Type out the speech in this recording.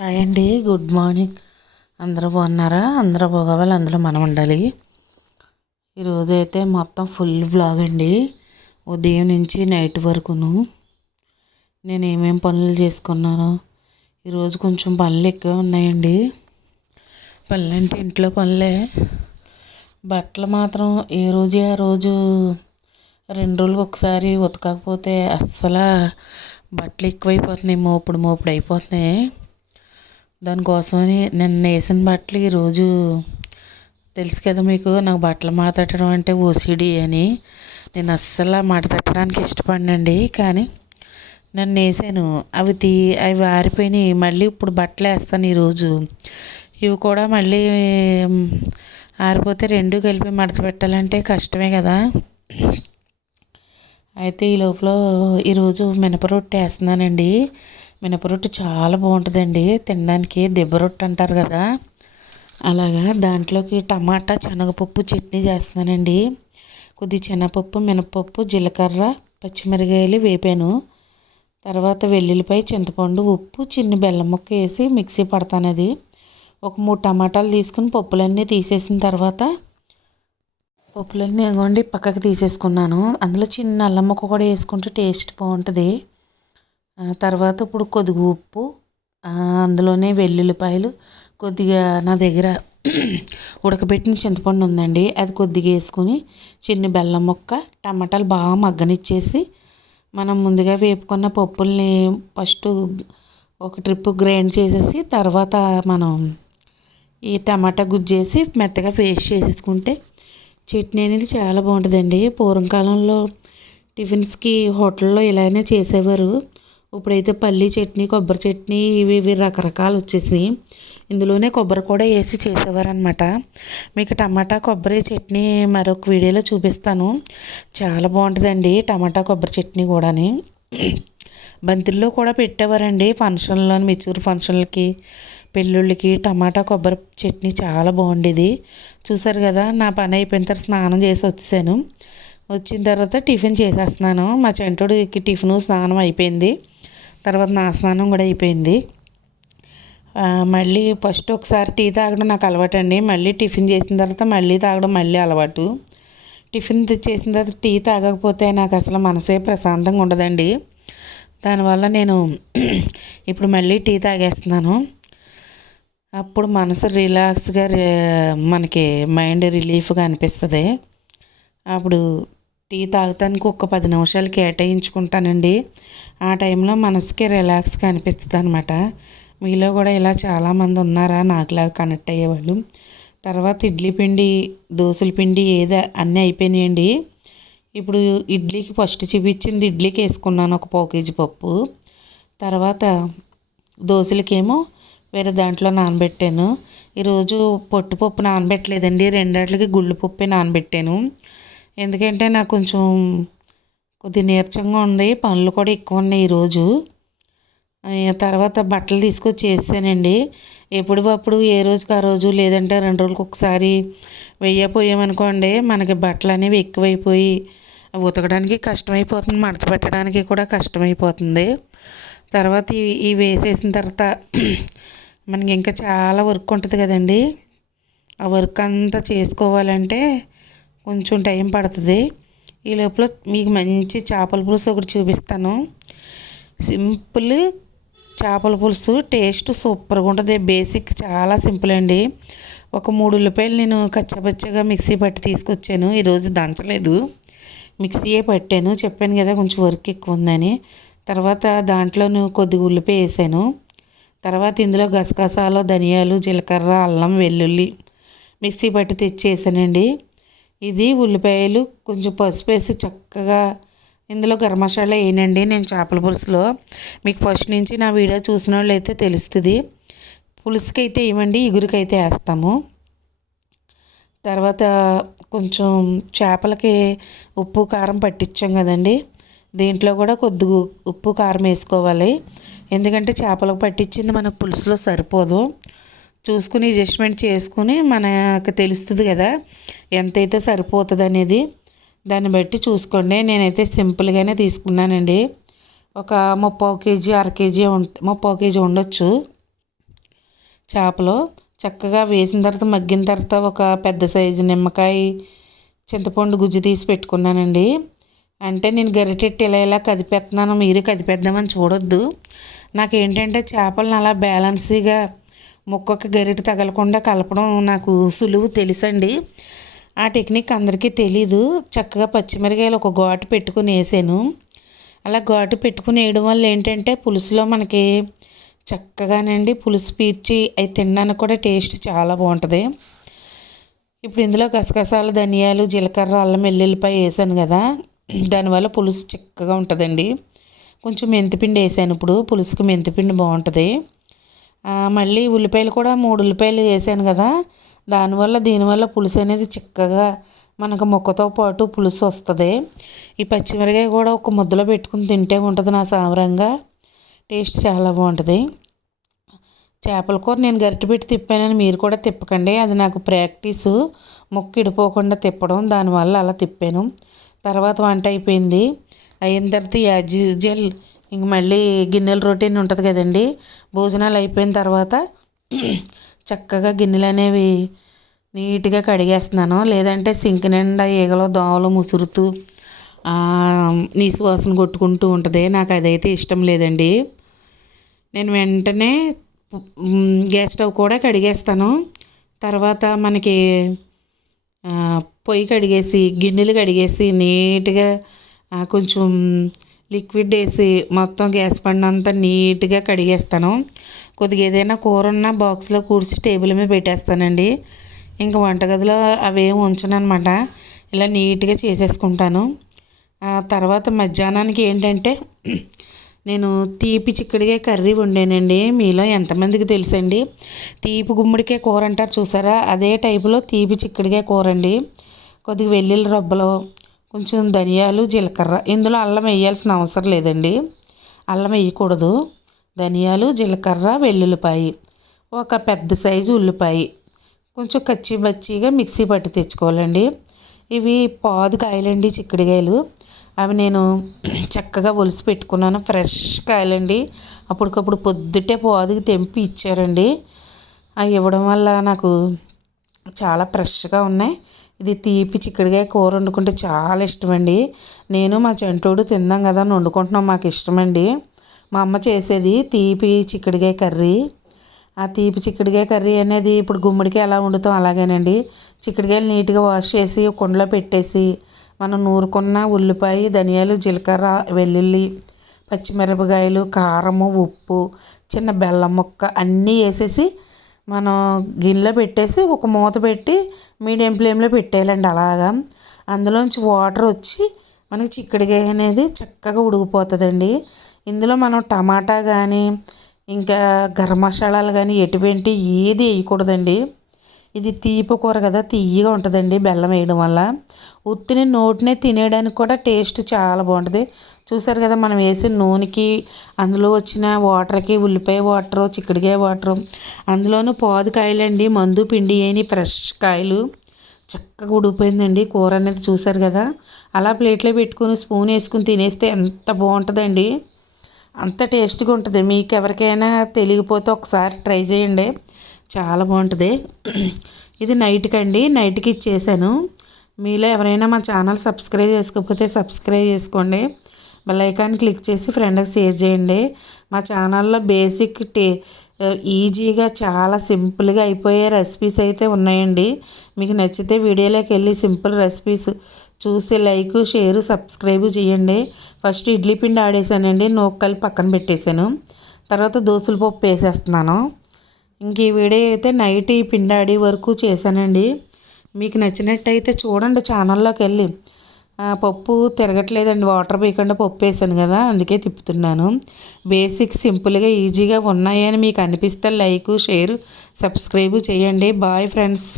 Hi అండి. Good morning. అందరూ బాగున్నారా? అందరూ బాగోవాలి. అందులో మనం ఉండాలి. ఈరోజు అయితే మొత్తం ఫుల్ బ్లాగ్ అండి. ఉదయం నుంచి నైట్ వరకును. నేను ఏమేం పనులు చేసుకున్నాను. ఈరోజు కొంచెం పనులు ఎక్కువ ఉన్నాయండి. పనులు అంటే ఇంట్లో పనులే. బట్టలు మాత్రం ఏ రోజు ఆ రోజు రెండు రోజులకు ఒకసారి ఉతకకపోతే అస్సలు బట్టలు ఎక్కువైపోతున్నాయి. మోపుడు మోపుడు అయిపోతున్నాయి. దానికోసమని నిన్న వేసిన బట్టలు ఈరోజు తెలుసు కదా మీకు నాకు బట్టలు మడతట్టడం అంటే ఓసిడి అని. నేను అస్సలు మడతట్టడానికి ఇష్టపడినండి కానీ నన్ను వేసాను అవి తీ అవి ఆరిపోయినాయి. మళ్ళీ ఇప్పుడు బట్టలు వేస్తాను ఈరోజు. ఇవి కూడా మళ్ళీ ఆరిపోతే రెండు కలిపి మడత పెట్టాలంటే కష్టమే కదా. అయితే ఈ లోపల ఈరోజు మినప రొట్టె వేస్తున్నానండి. మినప రొట్టె చాలా బాగుంటుందండి. తినడానికి దెబ్బ రొట్టె అంటారు కదా. అలాగా దాంట్లోకి టమాటా శనగపప్పు చట్నీ చేస్తున్నానండి. కొద్ది శనగపప్పు మినపప్పు జీలకర్ర పచ్చిమిరకాయలు వేపాను. తర్వాత వెల్లుల్లిపాయ చింతపండు ఉప్పు చిన్న బెల్లం ముక్క వేసి మిక్సీ పడతాను అది. ఒక మూడు టమాటాలు తీసుకుని పప్పులన్నీ తీసేసిన తర్వాత పప్పులన్నీ ఇవ్వండి పక్కకు తీసేసుకున్నాను. అందులో చిన్న అల్లం ముక్క కూడా వేసుకుంటే టేస్ట్ బాగుంటుంది. తర్వాత ఇప్పుడు కొద్దిగా ఉప్పు అందులోనే వెల్లుల్లిపాయలు కొద్దిగా నా దగ్గర ఉడకబెట్టిన చింతపండు ఉందండి. అది కొద్దిగా వేసుకుని చిన్న బెల్లం ముక్క టమాటాలు బాగా మగ్గనిచ్చేసి మనం ముందుగా వేపుకున్న పప్పుల్ని ఫస్ట్ ఒక ట్రిప్ గ్రైండ్ చేసేసి తర్వాత మనం ఈ టమాటా గుజ్జేసి మెత్తగా పేస్ట్ చేసేసుకుంటే చట్నీ అనేది చాలా బాగుంటుందండి. పూర్వకాలంలో టిఫిన్స్కి హోటల్లో ఇలానే చేసేవారు. ఇప్పుడైతే పల్లి చట్నీ కొబ్బరి చట్నీ ఇవి ఇవి రకరకాలు వచ్చేసి ఇందులోనే కొబ్బరి కూడా వేసి చేసేవారనమాట మీకు టమాటా కొబ్బరి చట్నీ మరొక వీడియోలో చూపిస్తాను. చాలా బాగుంటుందండి టమాటా కొబ్బరి చట్నీ కూడాని. బంతుల్లో కూడా పెట్టేవారండి ఫంక్షన్లో మిచ్చూరు ఫంక్షన్లకి పెళ్ళిళ్ళకి టమాటా కొబ్బరి చట్నీ చాలా బాగుండేది. చూసారు కదా నా పని అయిపోయిన తర్వాత స్నానం చేసి వచ్చాను వచ్చిన తర్వాత టిఫిన్ చేసేస్తున్నాను. మా చెంటోడికి టిఫిన్ స్నానం అయిపోయింది. తర్వాత నా స్నానం కూడా అయిపోయింది. మళ్ళీ ఫస్ట్ ఒకసారి టీ తాగడం నాకు అలవాటు అండి మళ్ళీ టిఫిన్ చేసిన తర్వాత మళ్ళీ తాగడం మళ్ళీ అలవాటు. టిఫిన్ చేసిన తర్వాత టీ తాగకపోతే నాకు అసలు మనసే ప్రశాంతంగా ఉండదండి. దానివల్ల నేను ఇప్పుడు మళ్ళీ టీ తాగేస్తున్నాను. అప్పుడు మనసు రిలాక్స్గా మనకి మైండ్ రిలీఫ్గా అనిపిస్తుంది. అప్పుడు టీ తాగటానికి ఒక పది నిమిషాలు కేటాయించుకుంటానండి. ఆ టైంలో మనసుకి రిలాక్స్గా అనిపిస్తుంది అనమాట మీలో కూడా ఇలా చాలామంది ఉన్నారా? నాకులాగా కనెక్ట్ అయ్యేవాళ్ళు. తర్వాత ఇడ్లీ పిండి దోశల పిండి ఏదో అన్నీ అయిపోయినాయండి. ఇప్పుడు ఇడ్లీకి ఫస్ట్ చూపించింది ఇడ్లీకి వేసుకున్నాను ఒక పావు కేజీ పప్పు. తర్వాత దోశలకేమో వేరే దాంట్లో నానబెట్టాను. ఈరోజు పొట్టుపప్పు నానబెట్టలేదండి. రెండాట్లకి గుళ్ళు పప్పే నానబెట్టాను. ఎందుకంటే నాకు కొంచెం కొద్ది నీరసంగా ఉంది పనులు కూడా ఎక్కువ ఉన్నాయి ఈరోజు తర్వాత బట్టలు తీసుకొచ్చి వేసానండి ఎప్పుడప్పుడు ఏ రోజుకి ఆ రోజు లేదంటే రెండు రోజులకు ఒకసారి వెయ్యపోయామనుకోండి మనకి బట్టలు అనేవి ఎక్కువైపోయి ఉతకడానికి కష్టమైపోతుంది మడత పెట్టడానికి కూడా కష్టమైపోతుంది. తర్వాత ఇవి వేసేసిన తర్వాత మనకి ఇంకా చాలా వర్క్ ఉంటుంది కదండి. ఆ వర్క్ అంతా చేసుకోవాలంటే కొంచెం టైం పడుతుంది. ఈ లోపల మీకు మంచి చేపల పులుసు ఒకటి చూపిస్తాను. సింపుల్ చేపల పులుసు టేస్ట్ సూపర్గా ఉంటుంది. బేసిక్ చాలా సింపుల్ అండి. ఒక మూడు ఉల్లిపాయలు నేను కచ్చపచ్చగా మిక్సీ పట్టి తీసుకొచ్చాను. ఈరోజు దంచలేదు. మిక్సీయే పట్టాను. చెప్పాను కదా కొంచెం వర్క్ ఎక్కువ ఉందని. తర్వాత దాంట్లోను కొద్దిగా ఉల్లిపాయ వేసాను. తర్వాత ఇందులో గసగసాలు ధనియాలు జీలకర్ర అల్లం వెల్లుల్లి మిక్సీ పట్టి తెచ్చేసానండి. ఇది ఉల్లిపాయలు కొంచెం పసుపు వేసి చక్కగా ఇందులో గరం మసాలా వేయనండి నేను చేపల పులుసులో మీకు ఫస్ట్ నుంచి నా వీడియో చూసిన వాళ్ళు అయితే తెలుస్తుంది. పులుసుకి అయితే ఇవ్వండి ఇగురికైతే వేస్తాము. తర్వాత కొంచెం చేపలకి ఉప్పు కారం పట్టించాం కదండి. దీంట్లో కూడా కొద్దిగా ఉప్పు కారం వేసుకోవాలి. ఎందుకంటే చేపలకు పట్టించింది మనకు పులుసులో సరిపోదు. చూసుకుని అడ్జస్ట్మెంట్ చేసుకుని మనకు తెలుస్తుంది కదా ఎంతైతే సరిపోతుంది అనేది దాన్ని బట్టి చూసుకోండి. నేనైతే సింపుల్గానే తీసుకున్నానండి. ఒక ముప్పో కేజీ అర కేజీ ముప్పో కేజీ ఉండొచ్చు చేపలు. చక్కగా వేసిన తర్వాత మగ్గిన తర్వాత ఒక పెద్ద సైజు నిమ్మకాయ చింతపండు గుజ్జు తీసి పెట్టుకున్నానండి. అంటే నేను గరిటెట్టి ఇలా ఇలా కదిపేస్తున్నాను మీరు కదిపేద్దామని చూడొద్దు. నాకు ఏంటంటే చేపలను అలా బ్యాలెన్స్గా ముక్కకి గరిట తగలకుండా కలపడం నాకు సులువు తెలుసండి. ఆ టెక్నిక్ అందరికీ తెలీదు. చక్కగా పచ్చిమిరకాయలు ఒక ఘాటు పెట్టుకుని వేసాను. అలా ఘాటు పెట్టుకుని వేయడం వల్ల ఏంటంటే పులుసులో మనకి చక్కగానండి పులుసు పీర్చి అవి తినడానికి కూడా టేస్ట్ చాలా బాగుంటుంది. ఇప్పుడు ఇందులో గసగసాలు ధనియాలు జీలకర్ర అల్లం వెల్లుల్లిపాయ వేసాను కదా. దానివల్ల పులుసు చిక్కగా ఉంటుందండి. కొంచెం మెంతిపిండి వేసాను ఇప్పుడు. పులుసుకి మెంతిపిండి బాగుంటుంది. మళ్ళీ ఉల్లిపాయలు కూడా మూడు ఉల్లిపాయలు వేసాను కదా. దానివల్ల దీనివల్ల పులుసు అనేది చిక్కగా మనకు ముక్కతో పాటు పులుసు వస్తుంది. ఈ పచ్చిమిరకాయ కూడా ఒక ముద్దలో పెట్టుకుని తింటే ఉంటుంది నా సామరంగా టేస్ట్ చాలా బాగుంటుంది. చేపల కూర నేను గరిటె పెట్టి తిప్పానని మీరు కూడా తిప్పకండి. అది నాకు ప్రాక్టీసు. ముక్కు ఇడిపోకుండా తిప్పడం దానివల్ల అలా తిప్పాను. తర్వాత వంట అయిపోయింది. అయిన తర్వాత యాజ్ యూజువల్ ఇంక మళ్ళీ గిన్నెల రొటీన్ ఉంటుంది కదండి. భోజనాలు అయిపోయిన తర్వాత చక్కగా గిన్నెలు అనేవి నీట్గా కడిగేస్తున్నాను. లేదంటే సింక్ నిండా ఈగలు దోమలు ముసురుతూ నీసు వాసన కొట్టుకుంటూ ఉంటుంది. నాకు అదైతే ఇష్టం లేదండి. నేను వెంటనే గ్యాస్ స్టవ్ కూడా కడిగేస్తాను. తర్వాత మనకి పొయ్యి కడిగేసి గిన్నెలు కడిగేసి నీట్గా కొంచెం లిక్విడ్ వేసి మొత్తం గ్యాస్ బండ అంతా నీట్గా కడిగేస్తాను. కొద్దిగా ఏదైనా కూర ఉన్న బాక్స్లో కూర్చి టేబుల్ మీద పెట్టేస్తానండి. ఇంకా వంటగదిలో అవేం ఉంచను అనమాట ఇలా నీట్గా చేసేసుకుంటాను. తర్వాత మధ్యాహ్నానికి ఏంటంటే నేను తీపి చిక్కడిగా కర్రీ వండానండి. మీలో ఎంతమందికి తెలుసండి? తీపి గుమ్మడికాయ కూర అంటారు చూసారా? అదే టైపులో తీపి చిక్కడికాయ కూర అండి కొద్దిగా వెల్లుల్లి రబ్బలు కొంచెం ధనియాలు జీలకర్ర. ఇందులో అల్లం వేయాల్సిన అవసరం లేదండి. అల్లం వేయకూడదు. ధనియాలు జీలకర్ర వెల్లుల్లిపాయి. ఒక పెద్ద సైజు ఉల్లిపాయ. కొంచెం కచ్చి బచ్చిగా మిక్సీ పట్టి తెచ్చుకోవాలండి. ఇవి పాదు కాయలండి చిక్కుడుకాయలు అవి నేను చక్కగా ఒలిసి పెట్టుకున్నాను. ఫ్రెష్ కాయలండి. అప్పటికప్పుడు పొద్దుటే పాదుకి తెంపి ఇచ్చారండి. అవి ఇవ్వడం వల్ల నాకు చాలా ఫ్రెష్గా ఉన్నాయి. ఇది తీపి చిక్కడికాయ కూర వండుకుంటే చాలా ఇష్టమండి. నేను మా చంటోడు తిందాం కదా అని వండుకుంటున్నాం మాకు ఇష్టమండి. మా అమ్మ చేసేది తీపి చిక్కడికాయ కర్రీ. ఆ తీపి చిక్కడికాయ కర్రీ అనేది ఇప్పుడు గుమ్మడికాయ ఎలా వండుతాం అలాగేనండి. చిక్కడికాయలు నీట్గా వాష్ చేసి కుండలో పెట్టేసి మనం నూరుకున్న ఉల్లిపాయ ధనియాలు జీలకర్ర వెల్లుల్లి పచ్చిమిరపకాయలు కారము ఉప్పు చిన్న బెల్లం ముక్క అన్నీ వేసేసి మనం గిన్నెలో పెట్టేసి ఒక మూత పెట్టి మీడియం ఫ్లేమ్లో పెట్టేయాలండి అలాగా. అందులోంచి వాటర్ వచ్చి మనకి చిక్కడికాయ అనేది చక్కగా ఉడికిపోతుందండి. ఇందులో మనం టమాటా కానీ ఇంకా గరం మసాలాలు కానీ ఎటువంటి ఏది వేయకూడదండి. ఇది తీపి కూర కదా తీయగా ఉంటుందండి బెల్లం వేయడం వల్ల. ఉత్తిని నోటినే తినేయడానికి కూడా టేస్ట్ చాలా బాగుంటుంది. చూసారు కదా మనం వేసిన నూనెకి అందులో వచ్చిన వాటర్కి ఉల్లిపాయ వాటరు చిక్కుడుకాయ వాటరు అందులోనూ పాదు కాయలండి మందు పిండి అని ఫ్రెష్ కాయలు. చక్కగా ఉడిపోయిందండి కూర అనేది చూసారు కదా. అలా ప్లేట్లో పెట్టుకుని స్పూన్ వేసుకుని తినేస్తే ఎంత బాగుంటుందండి. అంత టేస్ట్గా ఉంటుంది. మీకు ఎవరికైనా తెలియకపోతే ఒకసారి ట్రై చేయండి. చాలా బాగుంటుంది. ఇది నైట్కి అండి నైట్కి ఇచ్చేసాను. మీలో ఎవరైనా మా ఛానల్ సబ్స్క్రైబ్ చేసుకోకపోతే సబ్స్క్రైబ్ చేసుకోండి. బెల్ ఐకాన్ క్లిక్ చేసి ఫ్రెండ్కి షేర్ చేయండి. మా ఛానల్లో బేసిక్ టే ఈజీగా చాలా సింపుల్గా అయిపోయే రెసిపీస్ అయితే ఉన్నాయండి. మీకు నచ్చితే వీడియోలోకి వెళ్ళి సింపుల్ రెసిపీస్ చూసి లైక్ షేర్ సబ్స్క్రైబ్ చేయండి. ఫస్ట్ ఇడ్లీ పిండి ఆడేసానండి నూకలు పక్కన పెట్టేశాను. తర్వాత దోశల పప్పు వేసేస్తున్నాను. ఇంక ఈ వీడియో అయితే నైట్ ఈ పిండాడి వరకు చేశానండి. మీకు నచ్చినట్టయితే చూడండి ఛానల్లోకి వెళ్ళి. పప్పు తిరగట్లేదండి. వాటర్ పీయకుండా పప్పు వేసాను కదా అందుకే తిప్పుతున్నాను. బేసిక్ సింపుల్గా ఈజీగా ఉన్నాయని మీకు అనిపిస్తే లైక్ షేర్ సబ్స్క్రైబ్ చేయండి. Bye friends